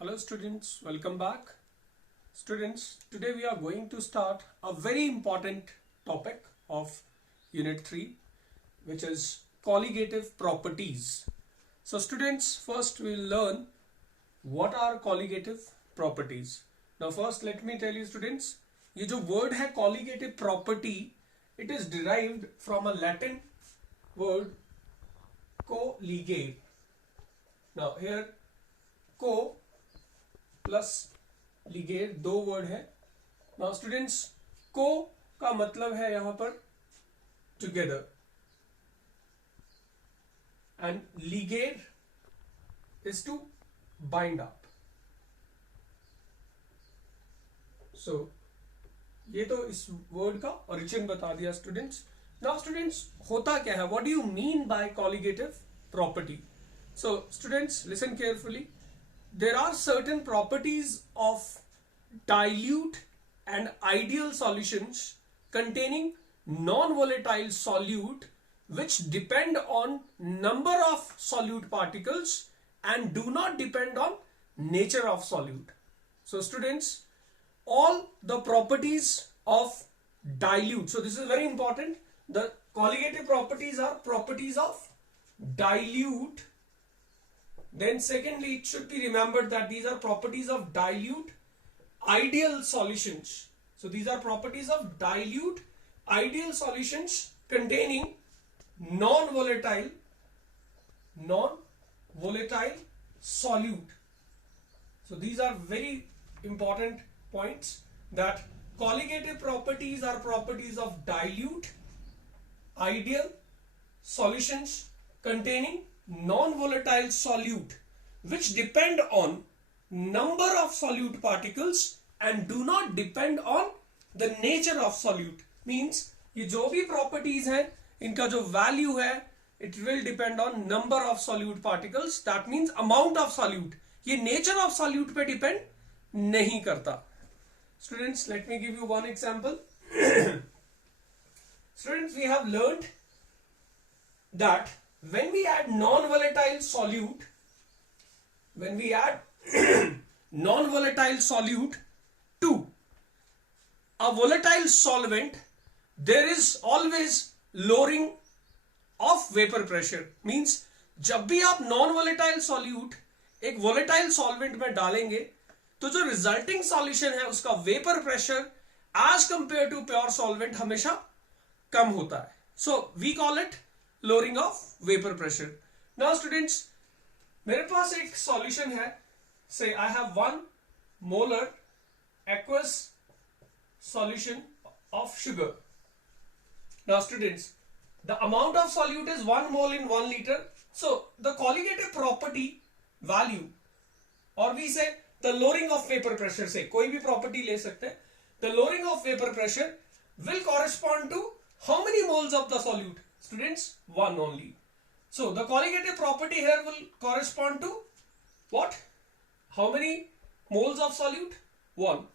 Hello students, welcome back. Students, today we are going to start a very important topic of Unit 3, which is colligative properties. So students, first we'll learn what are colligative properties. Now first let me tell you students, ये जो word है colligative property, it is derived from a Latin word colligare. Now here co plus लिगेर दो word है. Now students, को का मतलब है यहां पर टुगेदर एंड लिगेर is to bind up. So ये तो इस वर्ड का ओरिजिन बता दिया स्टूडेंट्स. नाउ स्टूडेंट्स, होता क्या है, what do you mean by colligative property? So students, listen carefully. There are certain properties of dilute and ideal solutions containing non-volatile solute which depend on number of solute particles and do not depend on nature of solute. So students, all the properties of dilute, so this is very important, the colligative properties are properties of dilute. Then secondly, it should be remembered that these are properties of dilute ideal solutions. So these are properties of dilute ideal solutions containing non-volatile solute. So these are very important points, that colligative properties are properties of dilute ideal solutions containing non-volatile solute which depend on number of solute particles and do not depend on the nature of solute. Means ये जो भी properties हैं, इनका जो value है, it will depend on number of solute particles. That means amount of solute. ये nature of solute पे depend नहीं करता. Students, let me give you one example. Students, we have learned that when we add non-volatile solute, to a volatile solvent, there is always lowering of vapor pressure. Means जब भी आप non-volatile solute एक volatile solvent में डालेंगे, तो जो resulting solution है उसका vapor pressure as compared to pure solvent हमेशा कम होता है. So we call it lowering of vapor pressure. Now students, मेरे पास एक solution है. Say I have 1 molar aqueous solution of sugar. Now students, the amount of solute is 1 mole in 1 liter. So the colligative property value, or we say the lowering of vapor pressure, से कोई भी property ले सकते हैं. The lowering of vapor pressure will correspond to how many moles of the solute? Students, 1 only. So the colligative property here will correspond to what? How many moles of solute? 1.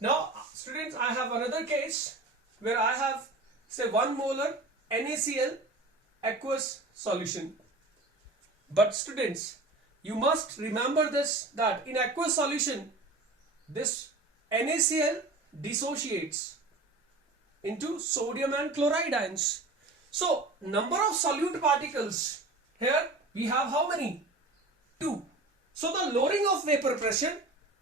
Now students, I have another case where I have say 1 molar NaCl aqueous solution. But students, you must remember this, that in aqueous solution this NaCl dissociates into sodium and chloride ions. So number of solute particles here we have how many? 2. So the lowering of vapor pressure,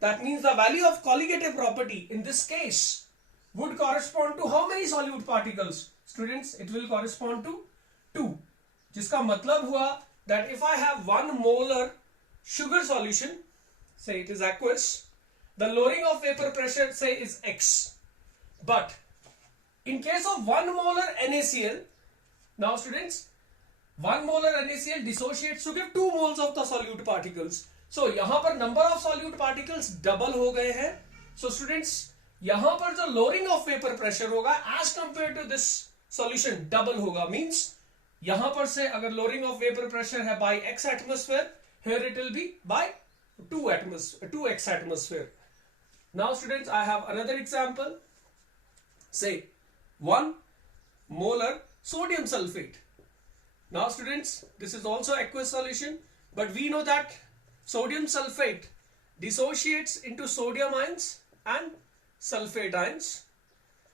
that means the value of colligative property in this case would correspond to how many solute particles? Students, it will correspond to 2. जिसका मतलब हुआ that if I have 1 molar sugar solution, say it is aqueous, the lowering of vapor pressure say is X. But in case of 1 molar NaCl, now students, 1 molar NaCl dissociates to give 2 moles of the solute particles. So यहाँ पर number of solute particles double हो गए हैं. So students, यहाँ पर जो lowering of vapor pressure होगा as compared to this solution double होगा. Means यहाँ पर से अगर lowering of vapor pressure है by X atmosphere, here it will be by 2X atmosphere. Now students, I have another example. Say 1 molar sodium sulfate. Now students, this is also aqueous solution, but we know that sodium sulfate dissociates into sodium ions and sulfate ions.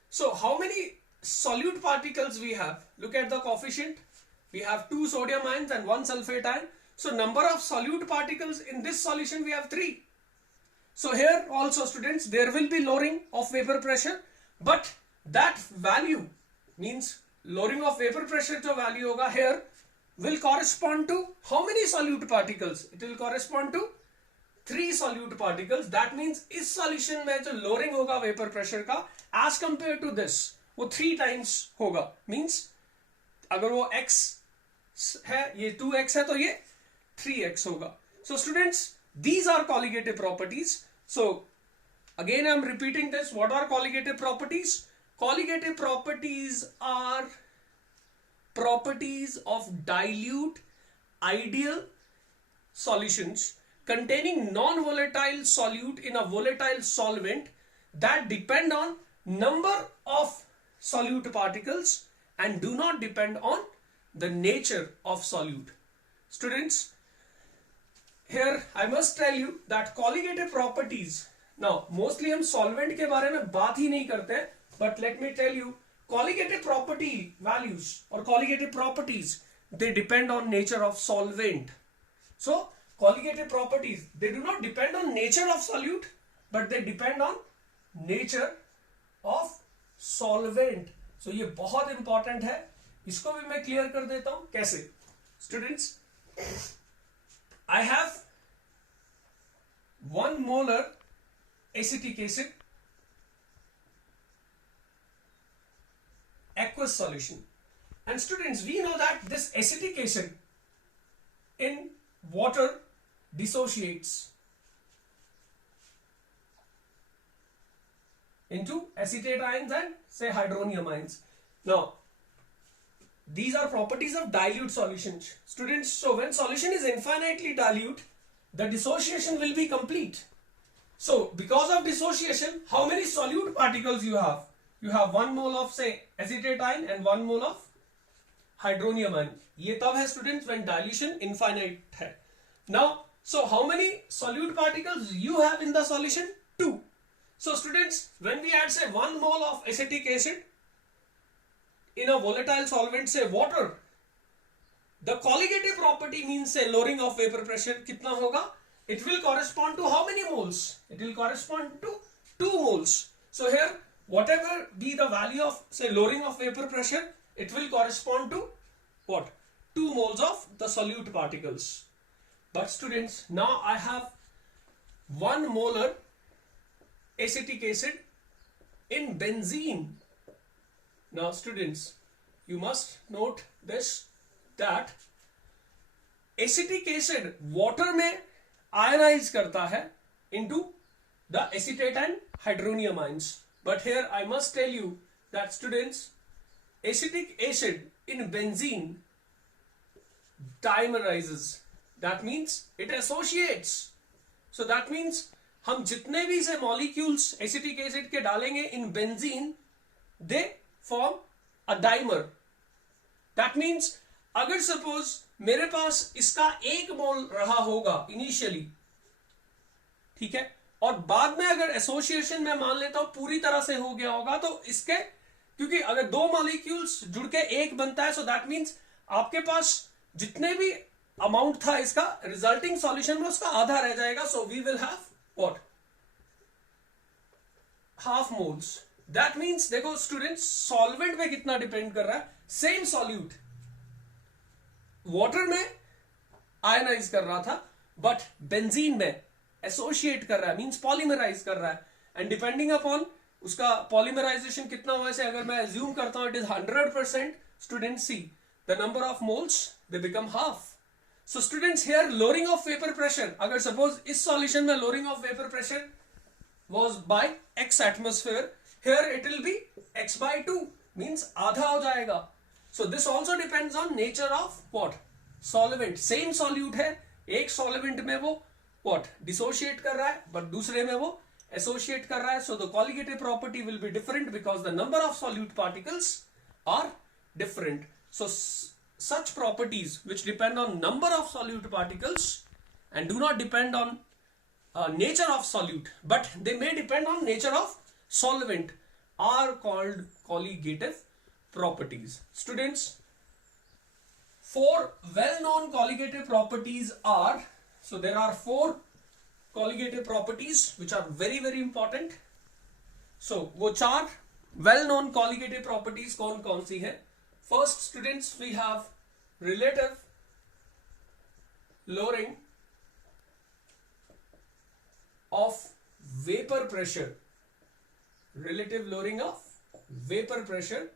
So how many solute particles we have? Look at the coefficient. We have 2 sodium ions and 1 sulfate ion. So number of solute particles in this solution we have 3. So here also students, there will be lowering of vapor pressure, but that value means lowering of vapor pressure जो value होगा here will correspond to how many solute particles? It will correspond to 3 solute particles. That means इस solution में जो lowering होगा vapor pressure का as compared to this वो 3 times होगा. Means अगर वो x है, ये 2x है, तो ये 3x होगा. So students, these are colligative properties. So again I am repeating this. What are colligative properties? Colligative properties are properties of dilute ideal solutions containing non-volatile solute in a volatile solvent that depend on number of solute particles and do not depend on the nature of solute. Students, here I must tell you that colligative properties, now mostly हम solvent के बारे में बात ही नहीं करते हैं, but let me tell you, colligative property values or colligative properties, they depend on nature of solvent. So colligative properties, they do not depend on nature of solute, but they depend on nature of solvent. So ये बहुत important है, इसको भी मैं clear कर देता हूं. कैसे? Students, I have 1 molar acetic acid aqueous solution, and students, we know that this acetic acid in water dissociates into acetate ions and say hydronium ions. Now these are properties of dilute solutions, students. So when solution is infinitely dilute, the dissociation will be complete. So because of dissociation, how many solute particles you have? You have 1 mole of say acetate ion and 1 mole of hydronium ion. ये तब है students when dilution infinite है. Now, so how many solute particles you have in the solution? 2. So students, when we add say 1 mole of acetic acid in a volatile solvent, say water, the colligative property means say lowering of vapor pressure कितना होगा? It will correspond to how many moles? It will correspond to 2 moles. So here, whatever be the value of say lowering of vapor pressure, it will correspond to what? 2 moles of the solute particles. But students, now I have 1 molar acetic acid in benzene. Now students, you must note this, that acetic acid water में ionize करता है into the acetate and hydronium ions. But here I must tell you that students, acetic acid in benzene dimerizes. That means it associates. So that means हम जितने भी से molecules acetic acid के डालेंगे in benzene, they form a dimer. That means अगर suppose मेरे पास इसका 1 मोल रहा होगा initially, ठीक है, और बाद में अगर एसोसिएशन में मान लेता हूं पूरी तरह से हो गया होगा, तो इसके क्योंकि अगर 2 मॉलिक्यूल्स जुड़ के 1 बनता है, सो दैट मीन्स आपके पास जितने भी अमाउंट था इसका रिजल्टिंग सॉल्यूशन में उसका आधा रह जाएगा. So we will have what? Half moles. That means देखो स्टूडेंट्स, सॉल्वेंट में कितना डिपेंड कर रहा है. सेम सॉल्यूट वाटर में आयनाइज कर रहा था, बट बेंजीन में एसोशिएट कर रहा है, मींस पॉलीमराइज कर रहा है. एंड डिपेंडिंग अपॉन उसका पॉलीमराइजेशन कितना हुआ है, अगर मैं एज्यूम करता हूं it is 100%, students see the number of moles they become half. So students, here lowering of vapour pressure, अगर सपोज इस सॉल्यूशन में lowering of vapour pressure was by x atmosphere, here it will be x by 2, means आधा हो जाएगा. So this also depends on nature of what? Solvent. Same solute है, एक solvent में वो what dissociate कर रहा है, but दूसरे में वो associate कर रहा है. So the colligative property will be different because the number of solute particles are different. So such properties which depend on number of solute particles and do not depend on nature of solute, but they may depend on nature of solvent, are called colligative properties. Students, four well-known colligative properties are, so there are four colligative properties which are very very important. So वो चार well-known colligative properties कौन कौन सी है? First, students, we have relative lowering of vapor pressure, relative lowering of vapor pressure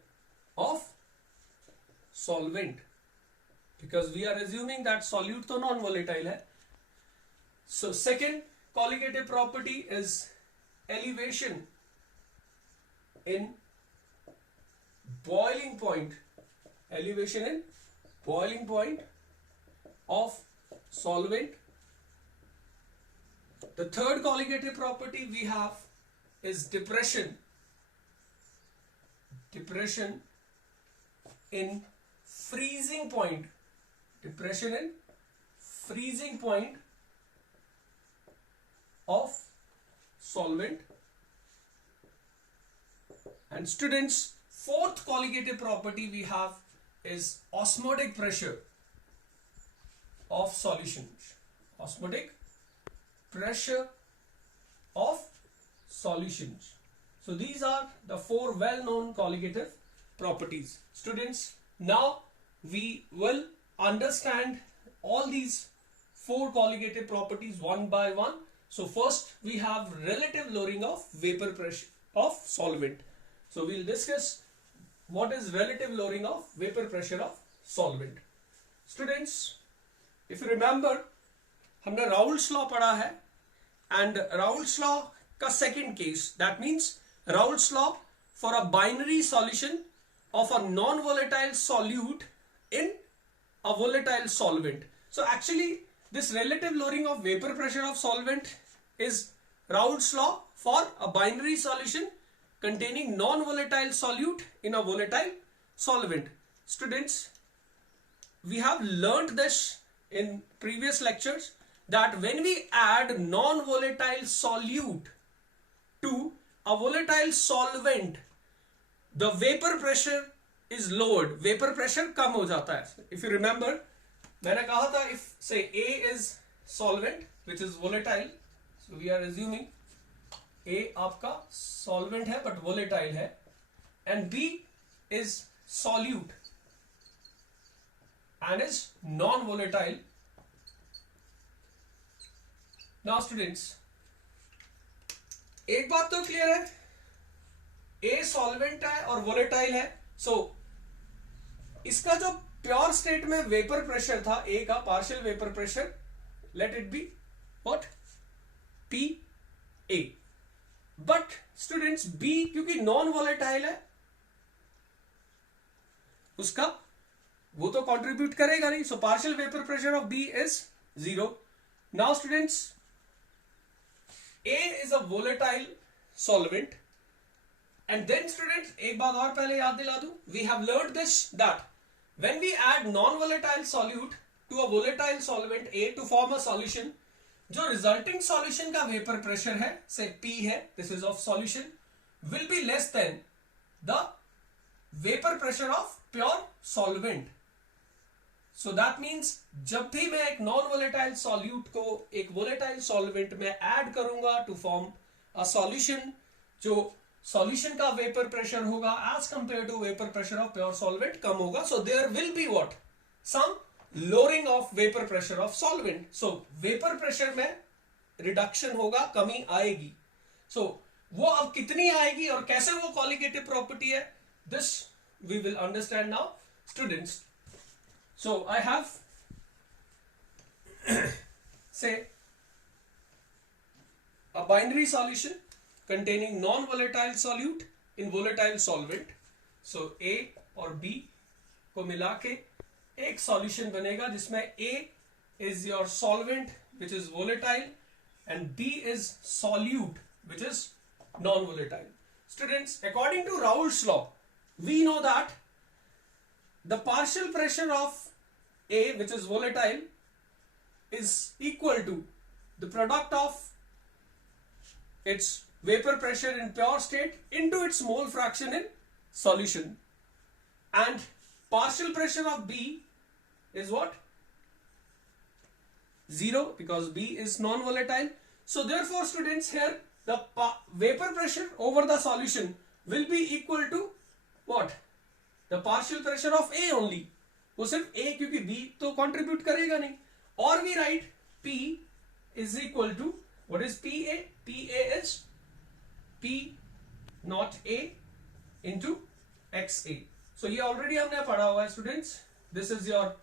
of solvent, because we are assuming that solute तो non volatile है. So second colligative property is elevation in boiling point, elevation in boiling point of solvent. The third colligative property we have is depression in freezing point, depression in freezing point of solvent. And students, fourth colligative property we have is osmotic pressure of solution, osmotic pressure of solutions. So these are the four well-known colligative properties. Students, now we will understand all these four colligative properties one by one. So first we have relative lowering of vapor pressure of solvent. So we'll discuss what is relative lowering of vapor pressure of solvent. Students, if you remember, हमने Raoult's law पढ़ा है, and Raoult's law का second case, that means Raoult's law for a binary solution of a non-volatile solute in a volatile solvent. So actually this relative lowering of vapor pressure of solvent is Raoult's law for a binary solution containing non-volatile solute in a volatile solvent. Students, we have learnt this in previous lectures that when we add non-volatile solute to a volatile solvent, the vapor pressure is lowered, vapor pressure कम हो जाता है. If you remember, मैंने कहा था, if say A is solvent which is volatile, so we are assuming A आपका solvent है but volatile है, and B is solute and is non-volatile. Now students, एक बात तो क्लियर है, A solvent है और volatile है, so इसका जो प्योर स्टेट में वेपर प्रेशर था A का, partial vapour pressure, let it be what, PA. But students B क्योंकि नॉन वोलेटाइल है, उसका वो तो कंट्रीब्यूट करेगा नहीं, so partial vapour pressure of B is 0. Now students, A is a volatile solvent, and then students एक बात और पहले याद दिला दूं, we have learned this that when we add non-volatile solute to a volatile solvent A to form a solution, जो resulting solution का vapor pressure है, say P है, this is of solution, will be less than the vapor pressure of pure solvent. So that means जब भी मैं एक non-volatile solute को एक volatile solvent में add करूंगा to form a solution, जो solution का vapor pressure होगा as compared to vapor pressure of pure solvent कम होगा. So there will be what? Some lowering of vapor pressure of solvent. So vapor pressure में reduction होगा, कमी आएगी. So वो अब कितनी आएगी और कैसे वो colligative property है, this we will understand now, students. So I have say a binary solution containing non-volatile solute in volatile solvent. So A और B को मिला के एक solution बनेगा जिसमें A is your solvent which is volatile and B is solute which is non-volatile. Students, according to Raoult's law, we know that the partial pressure of A which is volatile is equal to the product of its vapor pressure in pure state into its mole fraction in solution. And partial pressure of B is what? 0, because B is non-volatile. So therefore students, here the vapor pressure over the solution will be equal to what? The partial pressure of A only. वो सिर्फ A, क्योंकि B तो contribute करेगा नहीं. Or we write P is equal to, what is PA? PA is P not A into XA. So ये already हमने पढ़ा हुआ है students. This is your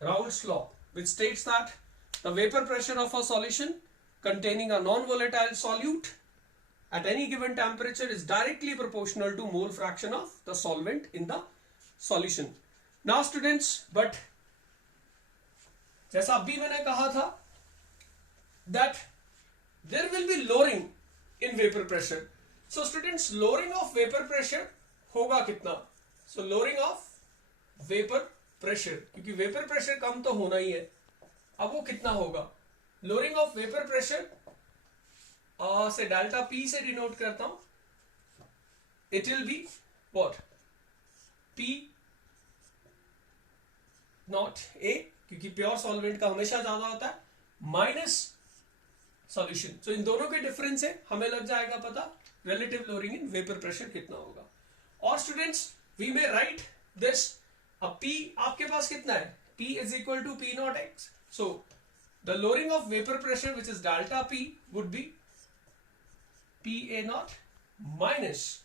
Raoult's law, which states that the vapor pressure of a solution containing a non-volatile solute at any given temperature is directly proportional to mole fraction of the solvent in the solution. Now students, but जैसा अभी मैंने कहा था that there will be lowering in vapor pressure. So students, lowering of vapor pressure होगा कितना? So lowering of vapor pressure, क्योंकि vapor pressure कम तो होना ही है, अब वो कितना होगा? Lowering of vapor pressure से डेल्टा P से डिनोट करता हूं. It will be what? P not A, क्योंकि प्योर सॉल्वेंट का हमेशा ज्यादा होता है, माइनस सॉल्यूशन. सो इन दोनों के डिफरेंस है, हमें लग जाएगा पता relative lowering in vapour pressure कितना होगा. और students, we may write this. अब P आपके पास कितना है? P is equal to P naught X. So the lowering of vapor pressure, which is delta P, would be PA naught minus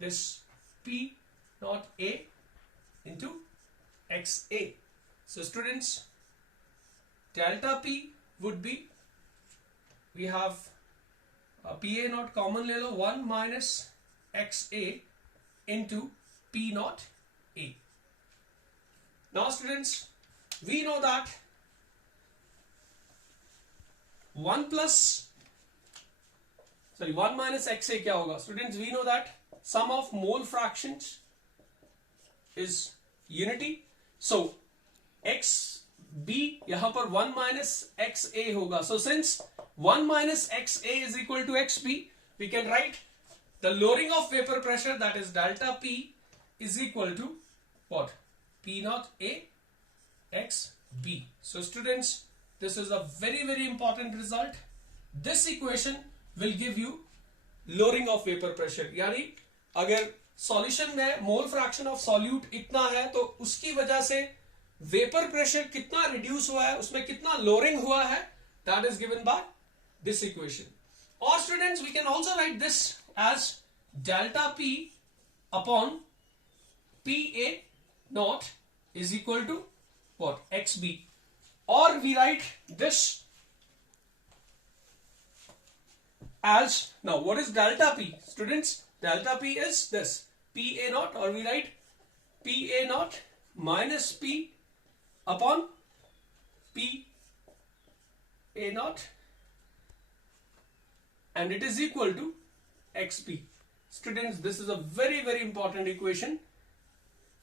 this P naught A into XA. So students, delta P would be, we have PA naught common ले लो, 1 minus XA into P naught A. Now students, we know that 1 minus XA क्या होगा? Students, we know that sum of mole fractions is unity. So XB यहां पर 1 minus XA होगा. So since 1 minus XA is equal to XB, we can write the lowering of vapor pressure, that is delta P, is equal to what? P naught A XB. So students, this is a very very important result. This equation will give you lowering of vapor pressure. यानी अगर solution में मोल fraction of solute इतना है तो उसकी वजह से vapour pressure कितना रिड्यूस हुआ है, उसमें कितना लोअरिंग हुआ है, that is given by this equation. और students, we can also write this as delta P upon PA nought is equal to what? XB. और we write this as, now what is delta P? Students, delta P is this PA naught, or we write PA naught minus P upon PA naught, and it is equal to XP. Students, this is a very very important equation.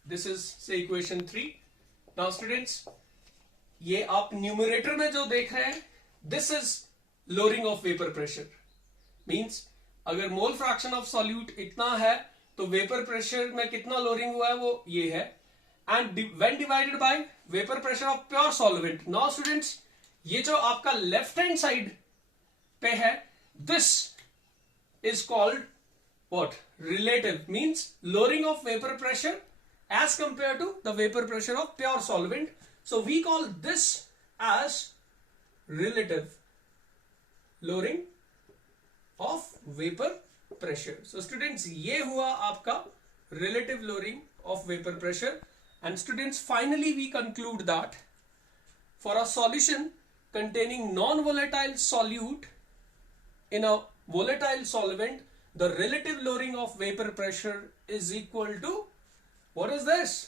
This is say equation 3. Now students, ये आप numerator में जो देख रहे हैं, this is lowering of vapor pressure. Means अगर मोल fraction of solute इतना है तो वेपर प्रेशर में कितना लोअरिंग हुआ है वो ये है. And when divided by vapour pressure of pure solvent. Now students, ये जो आपका लेफ्ट हैंड साइड पे है, this is called what? Relative. Means lowering of vapour pressure as compare to the vapour pressure of pure solvent. So we call this as relative lowering of vapor pressure. So students, ये हुआ आपका relative lowering of vapor pressure. And students, finally we conclude that for a solution containing non-volatile solute in a volatile solvent, the relative lowering of vapor pressure is equal to, what is this?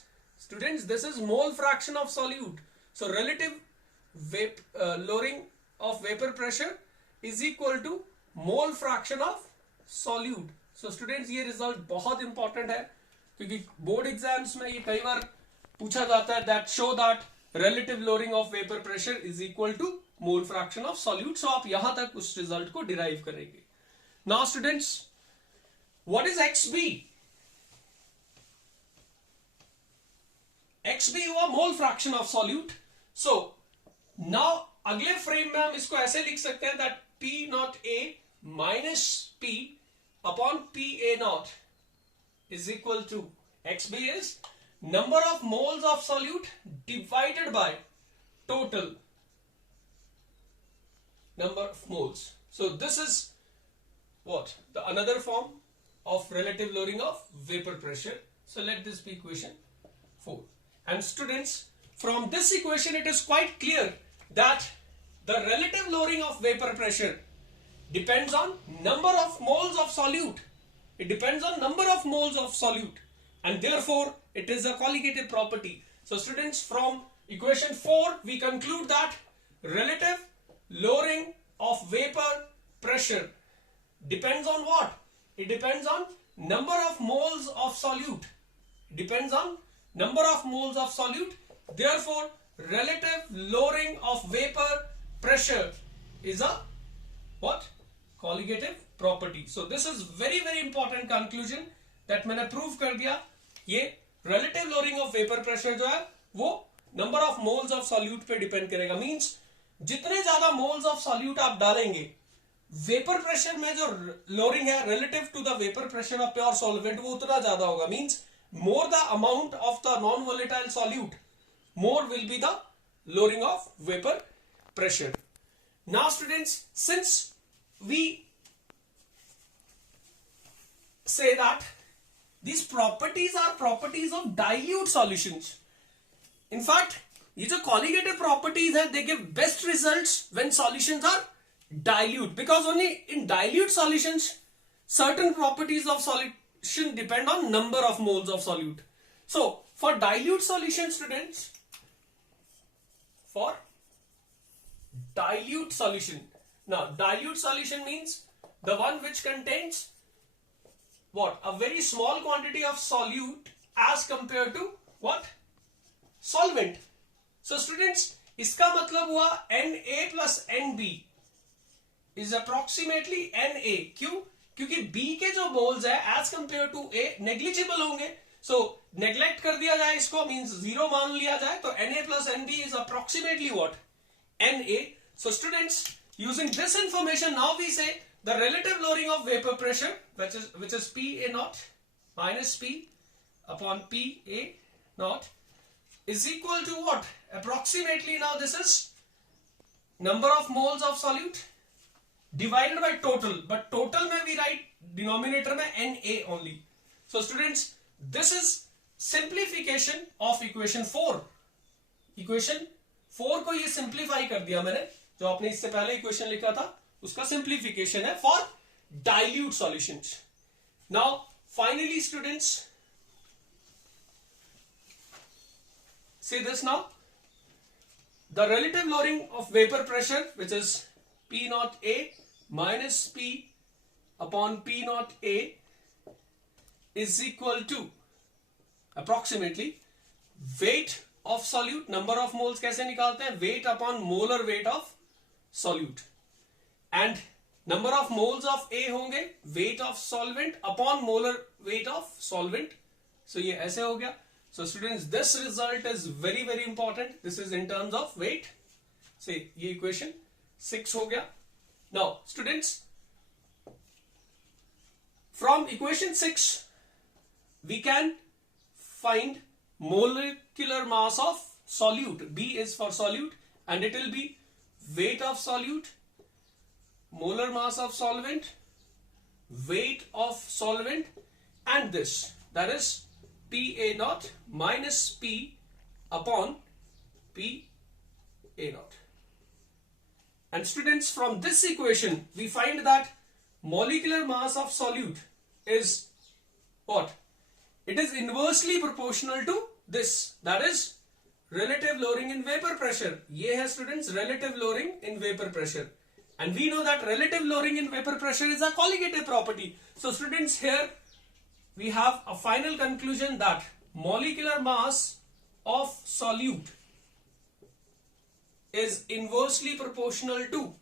Students, this is mole fraction of solute. So relative lowering of vapor pressure is equal to mole fraction of solute. So students, ये result बहुत important है क्योंकि board exams में ये कई बार पूछा जाता है, that show that relative lowering of vapour pressure is equal to mole fraction of solute. So आप यहां तक उस रिजल्ट को डिराइव करेंगे. Now students, what is XB? XB हुआ mole fraction of solute. So now अगले फ्रेम में हम इसको ऐसे लिख सकते हैं that P nought A minus P upon PA nought is equal to XB is number of moles of solute divided by total number of moles. So this is what? The another form of relative lowering of vapor pressure. So let this be equation 4. And students, from this equation it is quite clear that the relative lowering of vapor pressure depends on number of moles of solute. It depends on number of moles of solute, and therefore it is a colligative property. So students, from equation 4 we conclude that relative lowering of vapor pressure depends on what? It depends on number of moles of solute. It depends on number of moles of solute. Therefore relative lowering of vapor pressure is a what? Colligative property. So this is very very important conclusion that मैंने prove कर दिया. ये relative lowering of vapor pressure जो है वो number of moles of solute पे depend करेगा. Means जितने ज्यादा moles of solute आप डालेंगे, vapor pressure में जो lowering है relative to the vapor pressure of pure solvent वो उतना ज्यादा होगा. Means more the amount of the non volatile solute, more will be the lowering of vapor pressure. Now students, since we say that these properties are properties of dilute solutions. In fact, ये जो colligative properties है, they give best results when solutions are dilute, because only in dilute solutions certain properties of solution depend on number of moles of solute. So for dilute solution, students, for dilute solution, now dilute solution means the one which contains what? A very small quantity of solute as compared to what? Solvent. So students, इसका मतलब हुआ Na plus Nb is approximately Na. क्यों? क्योंकि B के जो moles है as compared to A negligible होंगे. So neglect कर दिया जाए इसको, means zero मान लिया जाए, तो Na plus Nb is approximately what? Na. So students, using this information, now we say the relative lowering of vapor pressure, which is Pa naught minus P upon Pa naught, is equal to what? Approximately, now this is number of moles of solute divided by total, but total में we write denominator में Na only. So students, this is simplification of equation 4. Equation 4 को ये simplify कर दिया मैंने, जो आपने इससे पहले equation लिखा था उसका simplification है for dilute solutions. Now finally students, see this now, the relative lowering of vapor pressure, which is P naught A minus P upon P naught A, is equal to approximately weight of solute, number of moles कैसे निकालते हैं? Weight upon molar weight of solute, and number of moles of A होंगे weight of solvent upon molar weight of solvent. So ये ऐसे हो गया. So students, this result is very very important. This is in terms of weight. Say ये equation 6 हो गया. Now students, from equation 6 we can find molecular mass of solute. B is for solute, and it will be weight of solute, molar mass of solvent, weight of solvent, and this, that is Pa naught minus P upon Pa naught. And students, from this equation we find that molecular mass of solute is what? It is inversely proportional to this, that is relative lowering in vapor pressure. ये है students relative lowering in vapor pressure, and we know that relative lowering in vapor pressure is a colligative property. So students, here we have a final conclusion that molecular mass of solute is inversely proportional to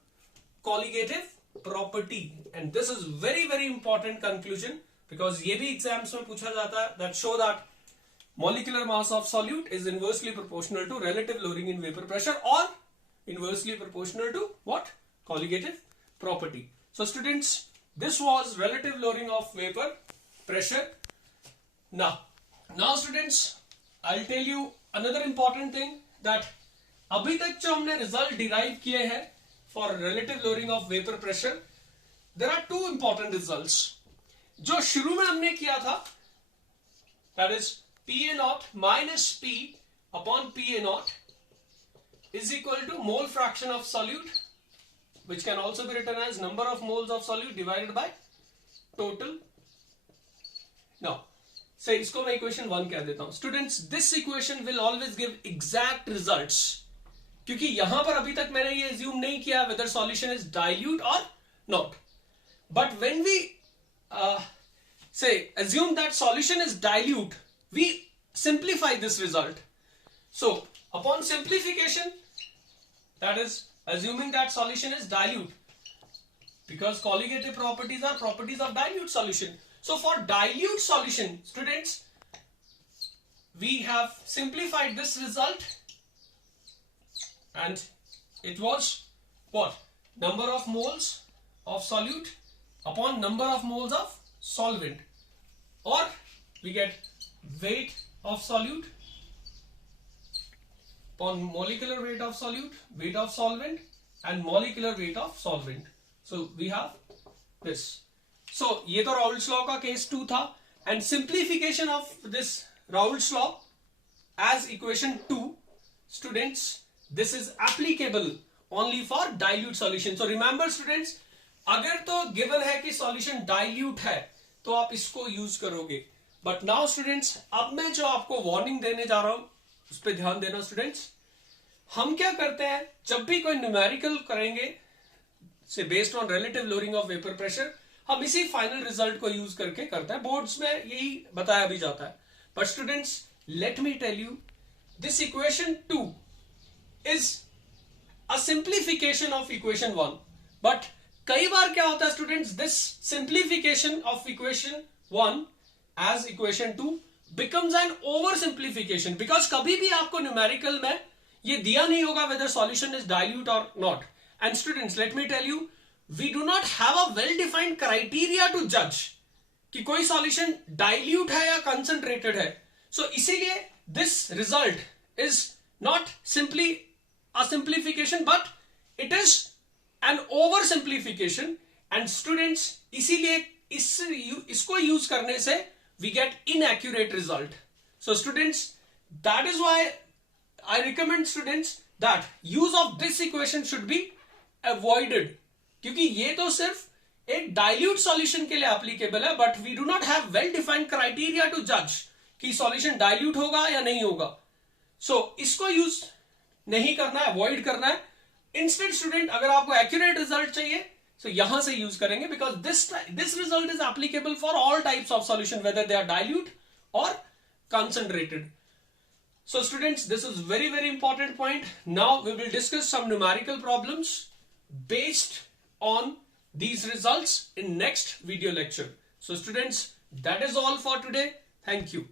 colligative property. And this is very very important conclusion, because ये भी exams में पूछा जाता है, that show that molecular mass of solute is inversely proportional to relative lowering in vapor pressure, or inversely proportional to what? Colligative property. So students, this was relative lowering of vapor pressure. Now students, I'll tell you another important thing, that अभी तक जो हमने result derive किए हैं for relative lowering of vapour pressure, there are two important results. जो शुरू में हमने किया था, that is PA0 minus P upon PA0 is equal to mole fraction of solute, which can also be written as number of moles of solute divided by total. Now से इसको मैं equation 1 कह देता हूं. Students, this equation will always give exact results, क्योंकि यहां पर अभी तक मैंने ये अज्यूम नहीं किया वेदर सॉल्यूशन इज डाइल्यूट और not. But when we say assume that solution is dilute, we simplify this result. So upon simplification, that is assuming that solution is dilute, because colligative properties are properties of dilute solution. So for dilute solution, students, we have simplified this result, and it was what? Number of moles of solute upon number of moles of solvent, or we get weight of solute upon molecular weight of solute, weight of solvent, and molecular weight of solvent. So we have this. So ये तो Raoult's law का case 2 था, and simplification of this Raoult's law as equation 2, students, this is applicable only for dilute solution. So remember students, अगर तो given है कि solution dilute है तो आप इसको यूज करोगे. बट नाउ स्टूडेंट्स, अब मैं जो आपको वार्निंग देने जा रहा हूं उस पर ध्यान देना. स्टूडेंट्स, हम क्या करते हैं, जब भी कोई न्यूमेरिकल करेंगे से based on relative lowering of vapour pressure, हम इसी फाइनल रिजल्ट को यूज करके करते हैं. बोर्ड्स में यही बताया भी जाता है. But students, let me tell you, this equation 2 is a simplification of equation 1. But कई बार क्या होता है students, this simplification of equation 1 as equation 2 becomes an over simplification, because कभी भी आपको न्यूमेरिकल में ये दिया नहीं होगा वेदर सॉल्यूशन इज डाइल्यूट और not. And students, let me tell you, we do not have a well defined criteria to जज कि कोई सॉल्यूशन डाइल्यूट है या कंसंट्रेटेड है. सो इसीलिए this result is not simply a simplification, but it is an oversimplification. and students, इसीलिए इसको use करने से we get inaccurate result. So students, that is why I recommend students that use of this equation should be avoided, क्योंकि ये तो सिर्फ एक dilute solution के लिए applicable है, but we do not have well defined criteria to judge कि solution dilute होगा या नहीं होगा. So इसको यूज नहीं करना है, avoid करना है. इंस्टेड स्टूडेंट, अगर आपको एक्यूरेट रिजल्ट चाहिए तो यहां से यूज करेंगे, because this result is applicable for all types of solution whether they are dilute और concentrated. So students, this is very very important point. Now we will discuss some numerical problems based on these results in next video lecture. So students, that is all for today. Thank you.